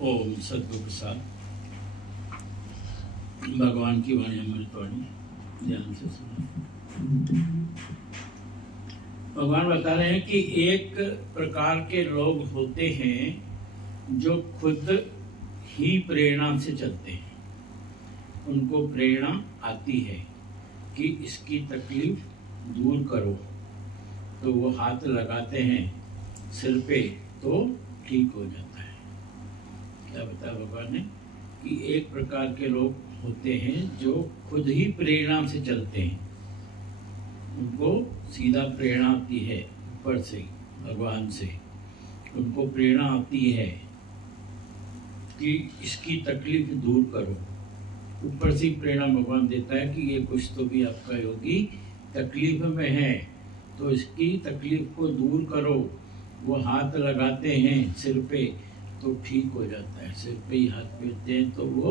ओम सद्गुरु प्रसाद। भगवान की वाणी अमृतवाणी ध्यान से सुनो। भगवान बता रहे हैं कि एक प्रकार के लोग होते हैं जो खुद ही प्रेरणा से चलते हैं। उनको प्रेरणा आती है कि इसकी तकलीफ दूर करो, तो वो हाथ लगाते हैं सिर पे तो ठीक हो जाता है। क्या बताया भगवान ने कि एक प्रकार के लोग होते हैं जो खुद ही प्रेरणा से चलते हैं। उनको सीधा प्रेरणा आती है ऊपर से, भगवान से। उनको प्रेरणा आती है कि इसकी तकलीफ दूर करो। ऊपर से प्रेरणा भगवान देता है कि ये कुछ तो भी आपका योगी तकलीफ में है, तो इसकी तकलीफ को दूर करो। वो हाथ लगाते हैं सिर पे तो ठीक हो जाता है। सिर पे ही हाथ फेरते हैं तो वो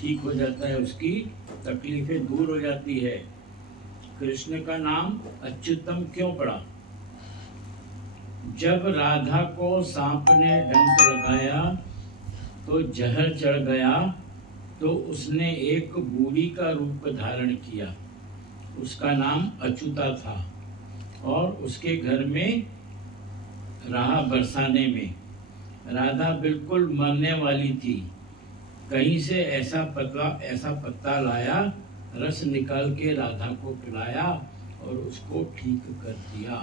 ठीक हो जाता है, उसकी तकलीफें दूर हो जाती है। कृष्ण का नाम अच्युतम क्यों पड़ा? जब राधा को सांप ने डंक लगाया तो जहर चढ़ गया, तो उसने एक बूढ़ी का रूप धारण किया। उसका नाम अच्युता था और उसके घर में रहा बरसाने में। राधा बिल्कुल मरने वाली थी। कहीं से ऐसा पत्ता लाया, रस निकाल के राधा को पिलाया और उसको ठीक कर दिया।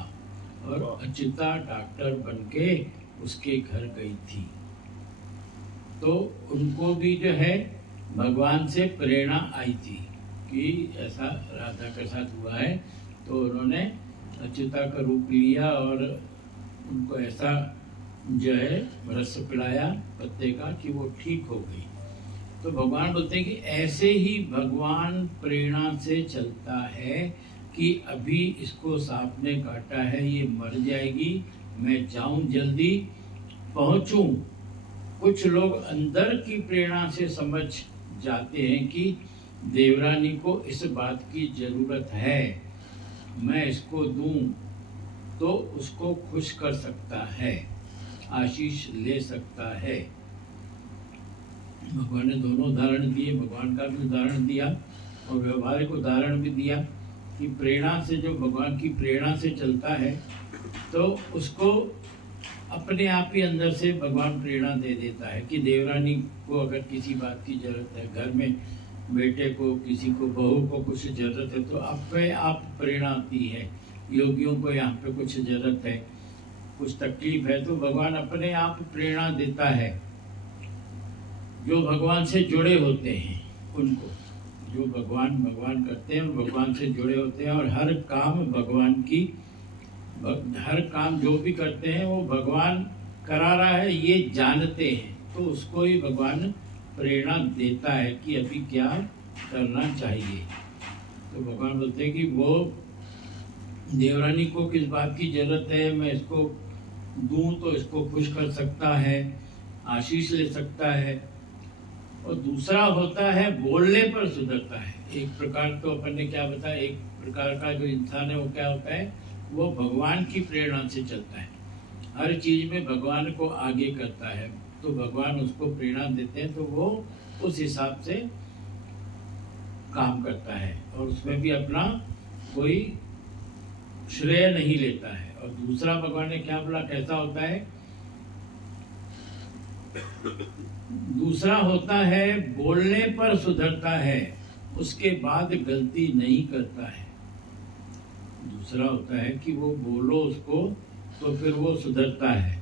और अच्युता डॉक्टर बनके उसके घर गई थी। तो उनको भी जो है भगवान से प्रेरणा आई थी कि ऐसा राधा के साथ हुआ है, तो उन्होंने अच्युता का रूप लिया और उनको ऐसा जो है रस पिलाया पत्ते का कि वो ठीक हो गई। तो भगवान बोलते हैं कि ऐसे ही भगवान प्रेरणा से चलता है कि अभी इसको सांप ने काटा है, ये मर जाएगी, मैं जाऊं जल्दी पहुंचूं। कुछ लोग अंदर की प्रेरणा से समझ जाते हैं कि देवरानी को इस बात की जरूरत है, मैं इसको दूं तो उसको खुश कर सकता है, आशीष ले सकता है। भगवान ने दोनों उदाहरण दिए, भगवान का भी उदाहरण दिया और व्यवहारिक उदाहरण भी दिया कि प्रेरणा से, जो भगवान की प्रेरणा से चलता है तो उसको अपने आप ही अंदर से भगवान प्रेरणा दे देता है कि देवरानी को अगर किसी बात की जरूरत है, घर में बेटे को, किसी को, बहू को कुछ जरूरत है, तो अपने आप प्रेरणा आती है। योगियों को यहाँ पे कुछ जरूरत है, कुछ तकलीफ है, तो भगवान अपने आप प्रेरणा देता है। जो भगवान से जुड़े होते हैं उनको, जो भगवान करते हैं, भगवान से जुड़े होते हैं और हर काम भगवान की, हर काम जो भी करते हैं वो भगवान करा रहा है ये जानते हैं, तो उसको ही भगवान प्रेरणा देता है कि अभी क्या करना चाहिए। तो भगवान बोलते हैं कि वो देवरानी को किस बात की जरूरत है, मैं इसको दूं तो इसको खुश कर सकता है, आशीष ले सकता है। और दूसरा होता है बोलने पर सुधरता है। एक प्रकार तो अपन ने क्या बताया, एक प्रकार का जो इंसान है वो क्या होता है, वो भगवान की प्रेरणा से चलता है, हर चीज में भगवान को आगे करता है, तो भगवान उसको प्रेरणा देते हैं तो वो उस हिसाब से काम करता है और उसमें भी अपना कोई श्रेय नहीं लेता है। और दूसरा भगवान ने क्या बोला, कैसा होता है? दूसरा होता है बोलने पर सुधरता है, उसके बाद गलती नहीं करता है। दूसरा होता है कि वो बोलो उसको तो फिर वो सुधरता है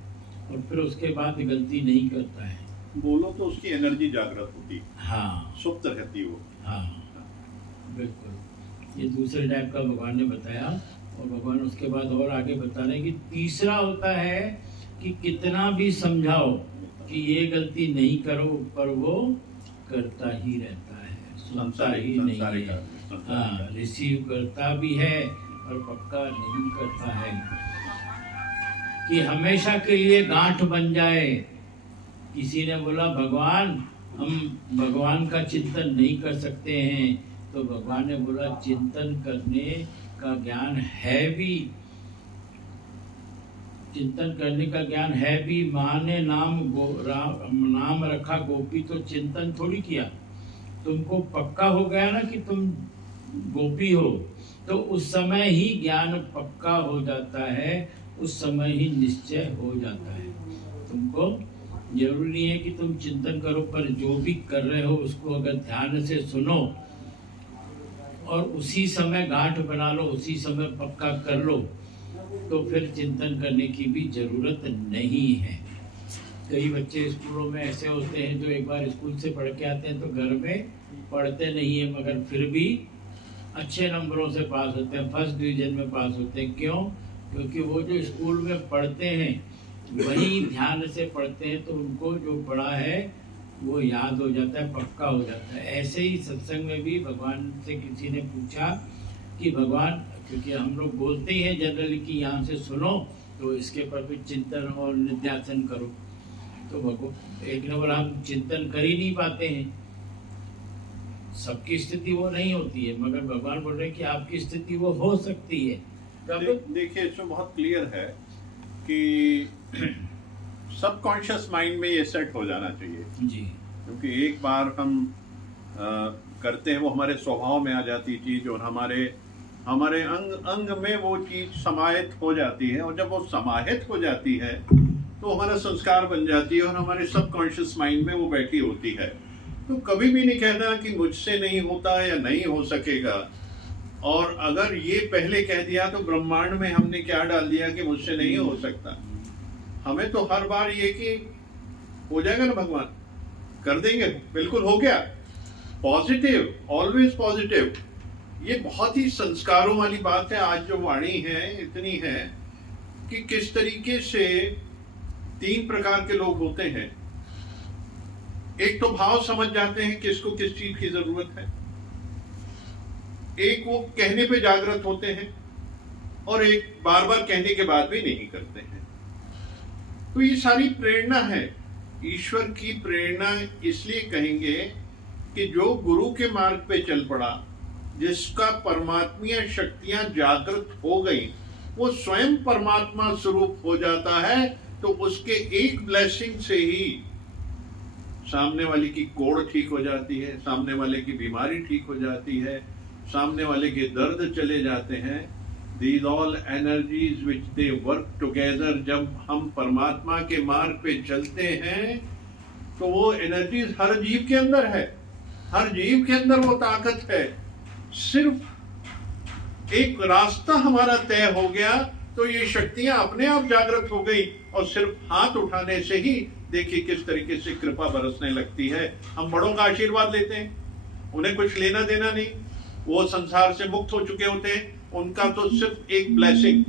और फिर उसके बाद गलती नहीं करता है। बोलो तो उसकी एनर्जी जागृत होती, हाँ, सुप्त रहती वो। हाँ बिल्कुल, ये दूसरे टाइप का भगवान ने बताया। और भगवान उसके बाद और आगे बता रहे हैं कि तीसरा होता है कि कितना भी समझाओ कि ये गलती नहीं करो, पर वो करता ही रहता है, सुनता ही नहीं है। हाँ, रिसीव करता भी है और पक्का नहीं करता है कि हमेशा के लिए गांठ बन जाए। किसी ने बोला भगवान, हम भगवान का चिंतन नहीं कर सकते हैं, तो भगवान ने बोला चिंतन करने का ज्ञान है भी, चिंतन करने का ज्ञान है भी। माँ ने नाम रखा गोपी तो चिंतन थोड़ी किया। तुमको पक्का हो गया ना कि तुम गोपी हो, तो उस समय ही ज्ञान पक्का हो जाता है, उस समय ही निश्चय हो जाता है। तुमको जरूरी नहीं है कि तुम चिंतन करो, पर जो भी कर रहे हो उसको अगर ध्यान से सुनो और उसी समय गांठ बना लो, उसी समय पक्का कर लो, तो फिर चिंतन करने की भी जरूरत नहीं है। कई बच्चे स्कूलों में ऐसे होते हैं जो एक बार स्कूल से पढ़ के आते हैं तो घर में पढ़ते नहीं है, मगर फिर भी अच्छे नंबरों से पास होते हैं, फर्स्ट डिवीजन में पास होते हैं। क्यों? क्योंकि वो जो स्कूल में पढ़ते हैं वही ध्यान से पढ़ते हैं, तो उनको जो पढ़ा है वो याद हो जाता है, पक्का हो जाता है। ऐसे ही सत्संग में भी भगवान से किसी ने पूछा कि भगवान, क्योंकि हम लोग बोलते ही हैं जनरली कि यहाँ से सुनो तो इसके पर भी चिंतन और निध्यासन करो, तो भगवान एक नंबर हम चिंतन कर ही नहीं पाते हैं। सबकी स्थिति वो नहीं होती है, मगर भगवान बोल रहे हैं कि आपकी स्थिति वो हो सकती है। देखिए इसमें बहुत क्लियर है कि सबकॉन्शियस माइंड में ये सेट हो जाना चाहिए जी। क्योंकि एक बार हम करते हैं वो हमारे स्वभाव में आ जाती चीज और हमारे अंग अंग में वो चीज समाहित हो जाती है, और जब वो समाहित हो जाती है तो हमारा संस्कार बन जाती है और हमारे सबकॉन्शियस माइंड में वो बैठी होती है। तो कभी भी नहीं कहना कि मुझसे नहीं होता या नहीं हो सकेगा। और अगर ये पहले कह दिया तो ब्रह्मांड में हमने क्या डाल दिया कि मुझसे नहीं हो सकता। हमें तो हर बार ये कि हो जाएगा ना, भगवान कर देंगे, बिल्कुल हो गया। पॉजिटिव, ऑलवेज पॉजिटिव, ये बहुत ही संस्कारों वाली बात है। आज जो वाणी है इतनी है कि किस तरीके से 3 प्रकार के लोग होते हैं। एक तो भाव समझ जाते हैं किसको किस चीज की जरूरत है, एक वो कहने पे जागृत होते हैं, और एक बार बार कहने के बाद भी नहीं करते हैं। तो ये सारी प्रेरणा है, ईश्वर की प्रेरणा इसलिए कहेंगे कि जो गुरु के मार्ग पे चल पड़ा, जिसका परमात्मीय शक्तियां जागृत हो गई, वो स्वयं परमात्मा स्वरूप हो जाता है। तो उसके एक ब्लेसिंग से ही सामने वाले की कोढ़ ठीक हो जाती है, सामने वाले की बीमारी ठीक हो जाती है, सामने वाले के दर्द चले जाते हैं। These all energies which they work together, जब हम परमात्मा के मार्ग पे चलते हैं तो वो एनर्जीज हर जीव के अंदर है, हर जीव के अंदर वो ताकत है। सिर्फ एक रास्ता हमारा तय हो गया तो ये शक्तियां अपने आप जागृत हो गई, और सिर्फ हाथ उठाने से ही देखिए किस तरीके से कृपा बरसने लगती है। हम बड़ों का आशीर्वाद लेते हैं, उन्हें कुछ लेना देना नहीं, वो संसार से मुक्त हो चुके होते हैं, उनका तो सिर्फ एक ब्लेसिंग,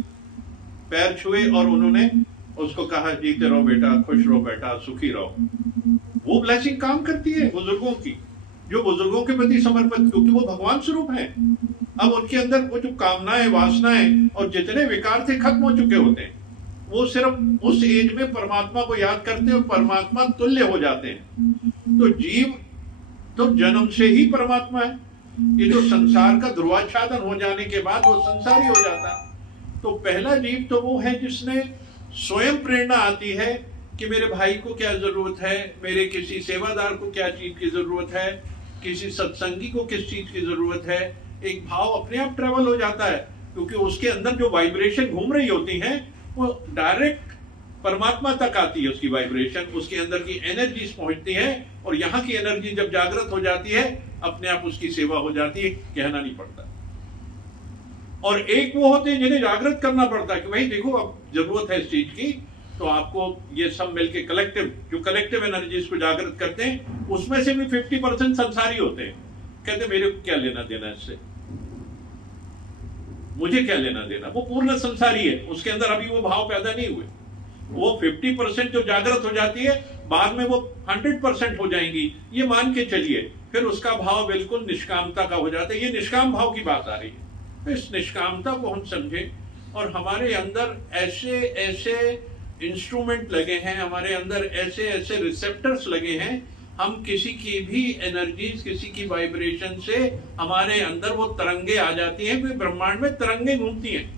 पैर छुए और उन्होंने उसको कहा जीते रहो बेटा, खुश रहो बेटा, सुखी रहो। वो ब्लेसिंग काम करती है बुजुर्गों की, जो बुजुर्गों के प्रति समर्पित, क्योंकि वो भगवान स्वरूप हैं। अब उनके अंदर वो जो कामनाएं, वासनाएं और जितने विकार थे खत्म हो चुके होते हैं। वो सिर्फ उस एज में परमात्मा को याद करते हैं और परमात्मा तुल्य हो जाते हैं। तो जीव तो जन्म से ही परमात्मा है। ये जो संसार का ध्रुवाच्छादन हो जाने के बाद वो संसारी हो जाता है। तो पहला जीव तो वो है जिसने स्वयं प्रेरणा आती है कि मेरे भाई को क्या जरूरत है, मेरे किसी सेवादार को क्या चीज की जरूरत है, किसी सत्संगी को किस चीज की जरूरत है। एक भाव अपने आप ट्रेवल हो जाता है, क्योंकि उसके अंदर जो वाइब्रेशन घूम रही होती है वो डायरेक्ट परमात्मा तक आती है। उसकी वाइब्रेशन, उसके अंदर की एनर्जीज पहुंचती है, और यहाँ की एनर्जी जब जागृत हो जाती है अपने आप उसकी सेवा हो जाती है, कहना नहीं पड़ता। और एक वो होते हैं जिन्हें जागृत करना पड़ता है कि भाई देखो अब जरूरत है इस चीज की, तो आपको ये सब मिलके कलेक्टिव, जो कलेक्टिव एनर्जीज को जागृत करते हैं, उसमें से भी 50% संसारी होते हैं। कहते मेरे को क्या लेना देना इससे, मुझे क्या लेना देना। वो पूर्ण संसारी है, उसके अंदर अभी वो भाव पैदा नहीं हुए। वो 50% जो जागृत हो जाती है, बाद में वो 100% हो जाएंगी, ये मान के चलिए। फिर उसका भाव बिल्कुल निष्कामता का हो जाता है। ये निष्काम भाव की बात आ रही है। तो इस निष्कामता को हम समझें, और हमारे अंदर ऐसे ऐसे इंस्ट्रूमेंट लगे हैं, हमारे अंदर ऐसे ऐसे रिसेप्टर्स लगे हैं, हम किसी की भी एनर्जीज, किसी की वाइब्रेशन से हमारे अंदर वो तरंगे आ जाती हैं। फिर ब्रह्मांड में तरंगे घूमती हैं,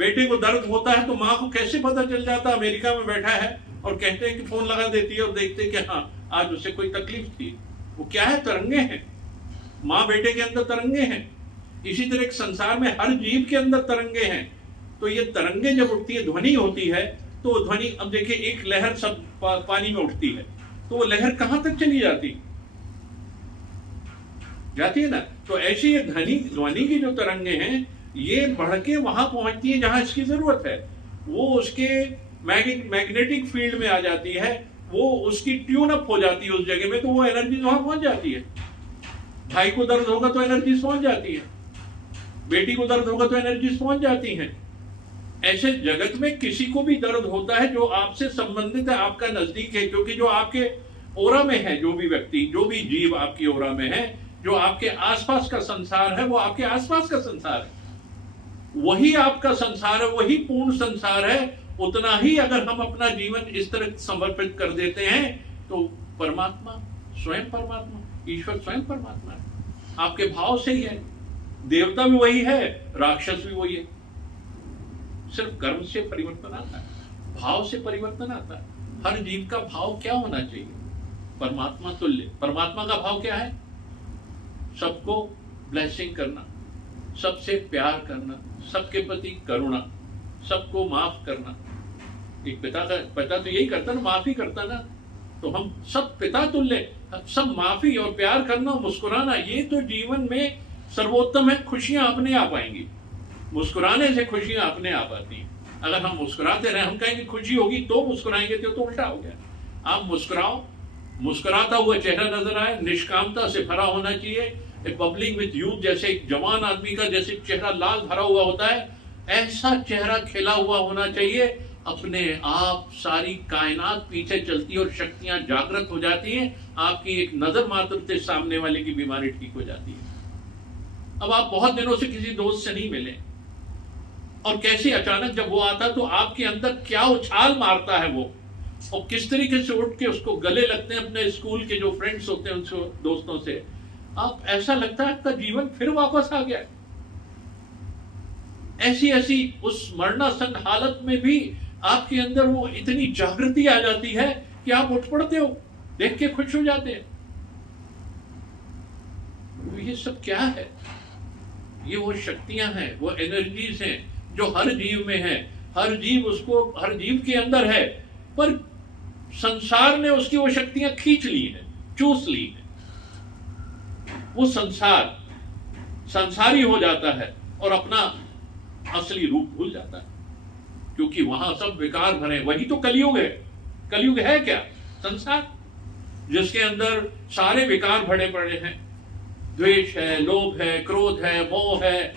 बेटे को दर्द होता है तो माँ को कैसे पता चल जाता? अमेरिका में बैठा है और कहते हैं कि फोन लगा देती है और देखते हैं कि हाँ आज उसे कोई तकलीफ थी। वो क्या है? तरंगे हैं। माँ बेटे के अंदर तरंगे हैं। इसी तरह एक संसार में हर जीव के अंदर तरंगे हैं। तो ये तरंगे जब उठती है, ध्वनि होती है, तो ध्वनि, अब देखिए एक लहर सब पानी में उठती है तो वो लहर कहां तक चली जाती है ना। तो ऐसी ये ध्वनि की जो तरंगे हैं ये बढ़ के वहां पहुंचती है जहां इसकी जरूरत है। वो उसके मैग्नेटिक फील्ड में आ जाती है, वो उसकी ट्यून अप हो जाती है उस जगह में, तो वो एनर्जी वहां पहुंच जाती है। भाई को दर्द होगा तो एनर्जी पहुंच जाती है, बेटी को दर्द होगा तो एनर्जी पहुंच जाती है। ऐसे जगत में किसी को भी दर्द होता है जो आपसे संबंधित है, आपका नजदीक है, क्योंकि जो आपके ओरा में है, जो भी व्यक्ति, जो भी जीव आपकी ओरा में है, जो आपके आसपास का संसार है, वो आपके आसपास का संसार है, वही आपका संसार है, वही पूर्ण संसार है। उतना ही अगर हम अपना जीवन इस तरह समर्पित कर देते हैं तो परमात्मा स्वयं परमात्मा, ईश्वर स्वयं परमात्मा है, आपके भाव से ही है। देवता भी वही है, राक्षस भी वही है। सिर्फ कर्म से परिवर्तन आता है, भाव से परिवर्तन आता है। हर जीव का भाव क्या होना चाहिए? परमात्मा तुल्य। परमात्मा का भाव क्या है? सबको ब्लेसिंग करना, सबसे प्यार करना, सबके प्रति करुणा, सबको माफ करना। एक पिता तो यही करता ना, माफी करता ना। तो हम सब पिता तुल्य, सब माफी और प्यार करना, मुस्कुराना, ये तो जीवन में सर्वोत्तम है। खुशियां अपने आप आएंगी, मुस्कुराने से खुशियां अपने आप आती हैं। अगर हम मुस्कुराते रहे, हम कहेंगे खुशी होगी तो मुस्कुराएंगे, तो उल्टा हो गया। आप मुस्कुराओ, मुस्कुराता हुआ चेहरा नजर आए, निष्कामता से भरा होना चाहिए। बबलिंग विद यूथ, जैसे एक जवान आदमी का जैसे चेहरा लाल भरा हुआ होता है, ऐसा चेहरा खिला हुआ होना चाहिए। अपने आप सारी कायनात पीछे चलती है और शक्तियां जागृत हो जाती हैं। आपकी एक नजर मात्र से सामने वाले की बीमारी ठीक हो जाती है। अब आप बहुत दिनों से किसी दोस्त से नहीं मिले और कैसे अचानक जब वो आता तो आपके अंदर क्या उछाल मारता है वो, और किस तरीके से उठ के उसको गले लगते हैं अपने स्कूल के जो फ्रेंड्स होते हैं उनसे, दोस्तों से। आप ऐसा लगता है आपका जीवन फिर वापस आ गया। ऐसी उस मरणासन हालत में भी आपके अंदर वो इतनी जागृति आ जाती है कि आप उठ पड़ते हो, देख के खुश हो जाते हैं। ये सब क्या है? ये वो शक्तियां हैं, वो एनर्जीज हैं जो हर जीव में है। हर जीव के अंदर है, पर संसार ने उसकी वो शक्तियां खींच ली है, चूस ली है। वो संसारी हो जाता है और अपना असली रूप भूल जाता है, क्योंकि वहां सब विकार भरे। वही तो कलयुग है। कलयुग है क्या? संसार, जिसके अंदर सारे विकार भरे पड़े हैं। द्वेष है, लोभ है, क्रोध है, मोह है,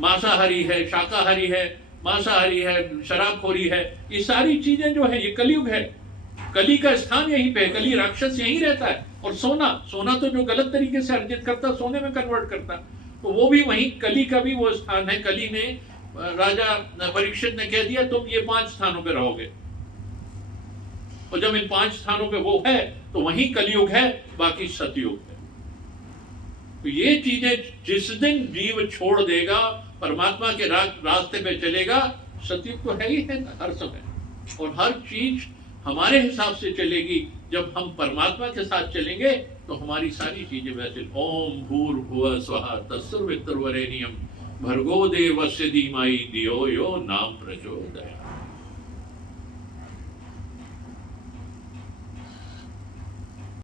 मांसाहारी है, शाकाहारी है, मांसाहारी है, शराबखोरी है। ये सारी चीजें जो है, ये कलयुग है। कली का स्थान यहीं पे है, कली राक्षस यहीं रहता है। और सोना तो जो गलत तरीके से अर्जित करता, सोने में कन्वर्ट करता, तो वो भी वहीं, कली का भी वो स्थान है। कली ने, राजा परीक्षित ने कह दिया तुम ये 5 स्थानों पे रहोगे, और जब इन 5 स्थानों पे वो है तो वहीं कलयुग है, बाकी सतयुग है। तो ये चीजें जिस दिन जीव छोड़ देगा, परमात्मा के रास्ते पे चलेगा, सतयुग तो है ही है हर समय, और हर चीज हमारे हिसाब से चलेगी। जब हम परमात्मा के साथ चलेंगे तो हमारी सारी चीजें वैसे। ओम भूर्भुवः स्वः तत्सवितुर्वरेण्यं भर्गो देवस्य धीमहि धियो यो न प्रचोदयात्।